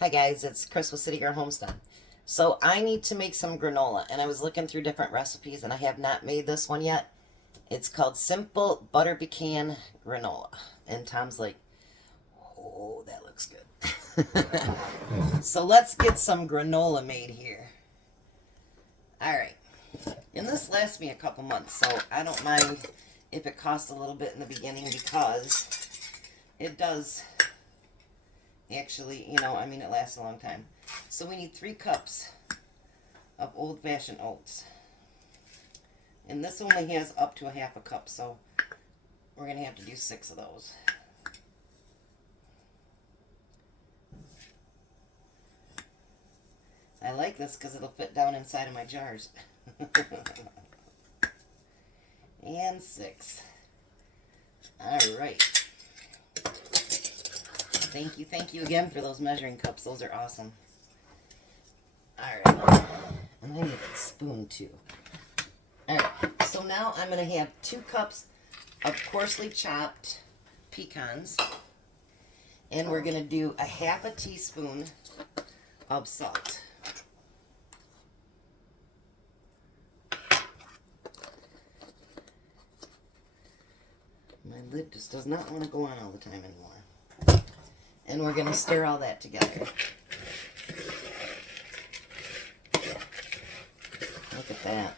Hi guys, it's Chris with City Girl Homestead. So I need to make some granola, and I was looking through different recipes, and I have not made this one yet. It's called Simple Butter Pecan Granola. And Tom's like, oh, that looks good. So let's get some granola made here. Alright, and this lasts me a couple months, so I don't mind if it costs a little bit in the beginning, because it does actually, it lasts a long time. So we need 3 cups of Old Fashioned Oats. And this only has up to a half a cup, so we're going to have to do 6 of those. I like this because it'll fit down inside of my jars. And 6. Alright. Thank you again for those measuring cups. Those are awesome. Alright. And I need a spoon too. Alright, so now I'm going to have 2 cups of coarsely chopped pecans. And we're going to do a half a teaspoon of salt. My lid just does not want to go on all the time anymore. And we're going to stir all that together. Look at that.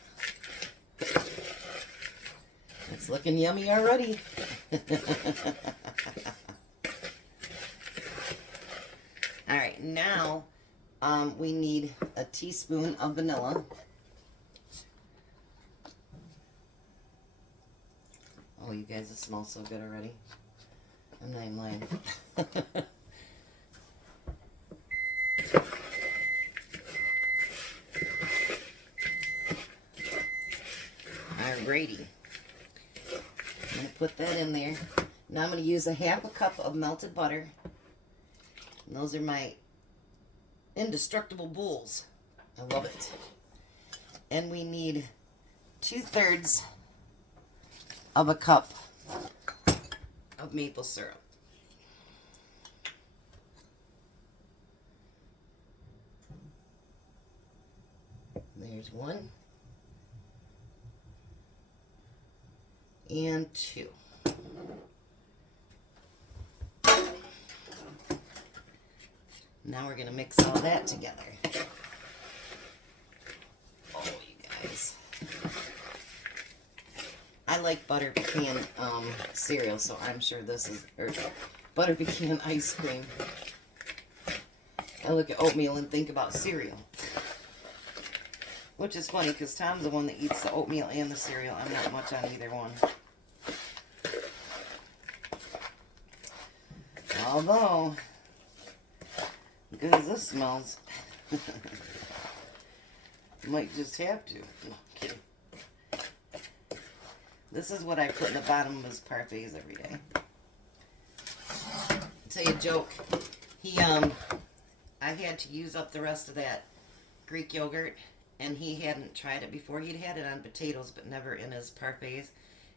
It's looking yummy already. Alright, now we need a teaspoon of vanilla. Oh, you guys, it smells so good already. I'm not even lying. Alrighty. I'm going to put that in there. Now I'm going to use a half a cup of melted butter. And those are my indestructible bulls. I love it. And we need 2/3 of a cup of maple syrup. There's 1 and 2. Now we're going to mix all that together. Oh, you guys. I like butter pecan cereal, so I'm sure this is, or butter pecan ice cream. I look at oatmeal and think about cereal. Which is funny, because Tom's the one that eats the oatmeal and the cereal. I'm not much on either one. Although, good as this smells, might just have to. No, kidding. This is what I put in the bottom of his parfaits every day. I'll tell you a joke. I had to use up the rest of that Greek yogurt, and he hadn't tried it before. He'd had it on potatoes, but never in his parfaits.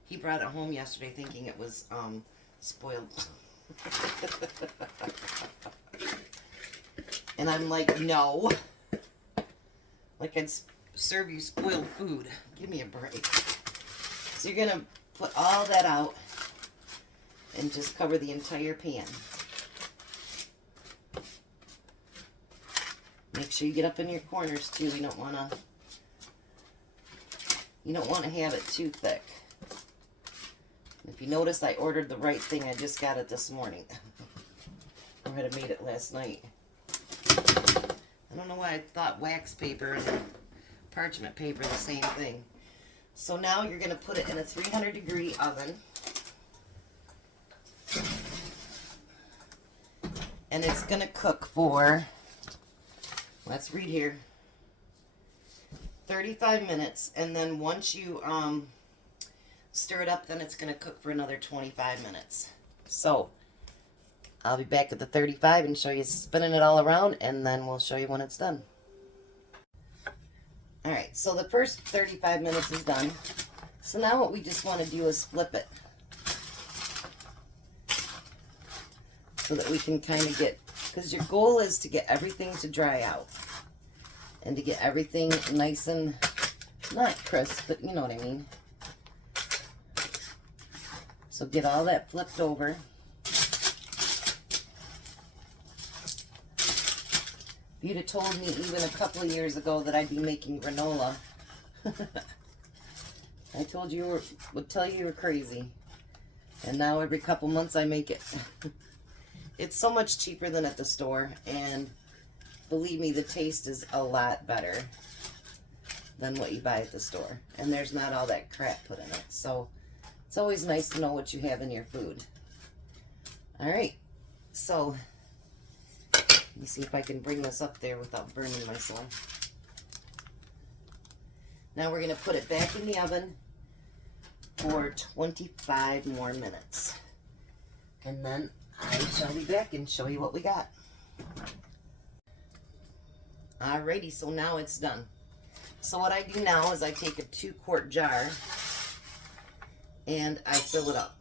He brought it home yesterday thinking it was spoiled. And I'm like, no. Like I'd serve you spoiled food. Give me a break. So you're going to put all that out and just cover the entire pan. Make sure you get up in your corners too. You don't want to have it too thick. If you notice, I ordered the right thing. I just got it this morning. I had made it last night. I don't know why I thought wax paper and parchment paper the same thing. So now you're going to put it in a 300-degree oven. And it's going to cook for, let's read here, 35 minutes. And then once you stir it up, then it's going to cook for another 25 minutes. So I'll be back at the 35 and show you spinning it all around, and then we'll show you when it's done. Alright, so the first 35 minutes is done. So now what we just want to do is flip it so that we can kind of get Because your goal is to get everything to dry out. And to get everything nice and, not crisp, but you know what I mean. So get all that flipped over. If you'd have told me even a couple of years ago that I'd be making granola, I told you, would tell you were crazy. And now every couple months I make it. It's so much cheaper than at the store, and believe me, the taste is a lot better than what you buy at the store. And there's not all that crap put in it. So it's always nice to know what you have in your food. All right, so let me see if I can bring this up there without burning myself. Now we're going to put it back in the oven for 25 more minutes. And then I shall be back and show you what we got. Alrighty, so now it's done. So what I do now is I take a 2-quart jar and I fill it up.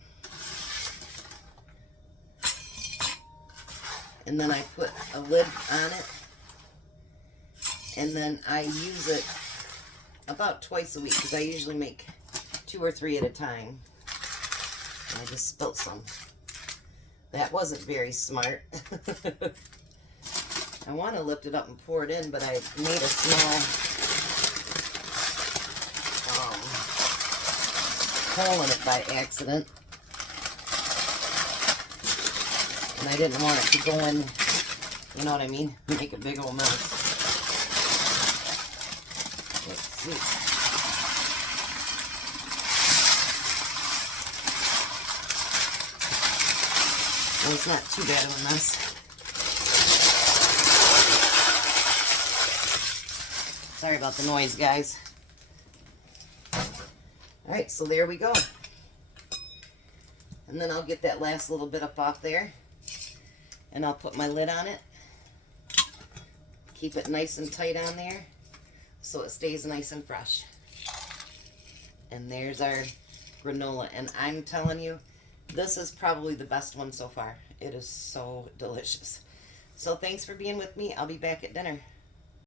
And then I put a lid on it. And then I use it about twice a week because I usually make 2 or 3 at a time. And I just spilt some. That wasn't very smart. I want to lift it up and pour it in, but I made a small hole in it by accident. And I didn't want it to go in, you know what I mean? Make a big old mess. Let's see. Well, it's not too bad of a mess. Sorry about the noise, guys. Alright, so there we go. And then I'll get that last little bit up off there. And I'll put my lid on it. Keep it nice and tight on there so it stays nice and fresh. And there's our granola. And I'm telling you, this is probably the best one so far. It is so delicious. So thanks for being with me. I'll be back at dinner.